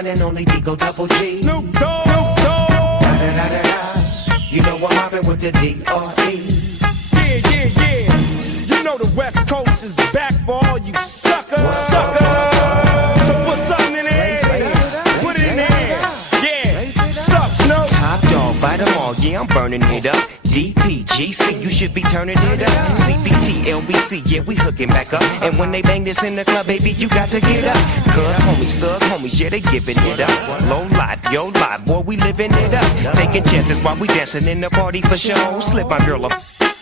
one and only Digo Double G. Snoop Dogg. Snoop Dogg. Da da da da da. You know I'm mobbing with the D.R.E. Yeah. You know the West Coast is back for all you suckers. Suckers. So put something in there. Put it in there. Yeah. Suck, Snoop. Top dog, bite them all, yeah, I'm burning it up. DPGC, you should be turning it up. CBT, LBC, yeah, we hooking back up. And when they bang this in the club, baby, you got to get up. Cuz homies, thug homies, yeah, they giving it up. Low life, yo life, boy, we living it up. Taking chances while we dancing in the party for show. Slip my girl up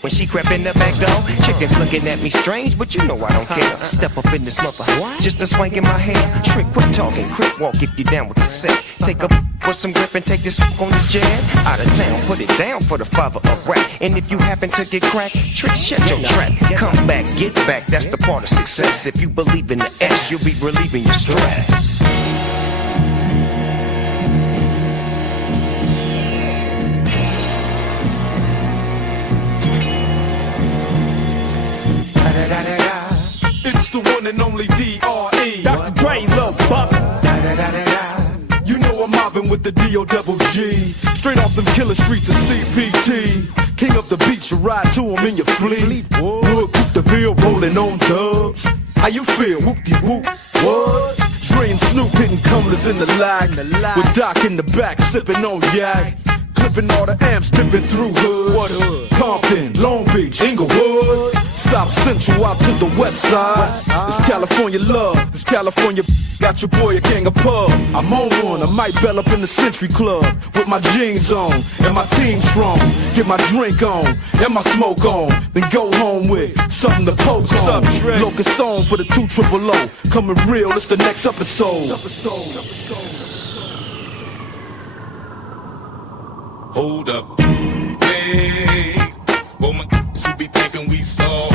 when she crept in the back door. Chickens looking at me strange, but you know I don't care. Step up in this mother, just a swank in my hair. Trick, quit talking, quick walk if you down with the set. Take a with some grip and take this on the jet. Out of town, put it down for the father of rap. And if you happen to get cracked, trick, shut your trap. Come back, get back, that's the part of success. If you believe in the S, you'll be relieving your stress. It's the one and only D.R.E. Dr. Dre, Lil Buff. You know I'm mobbing with the D.O.G. Straight off them killer streets of CPT. King up the beach, you ride to him in your fleet. Wood, Coupe de Ville, rolling on dubs. How you feel? Whoop-de-whoop. What? Dre and Snoop hitting cumblers in the lag. With Doc in the back, sipping on yak. Clipping all the amps, dipping through hood. What hood? Compton, Long Beach, Inglewood. South Central out to the west side. It's California love, it's California. Got your boy a king of pub. I'm on one, I might bell up in the Century Club with my jeans on and my team strong. Get my drink on and my smoke on, then go home with something to poke on. Locust song for the 2 coming real. It's the next episode. Hold up, hey, well my who be thinking we saw.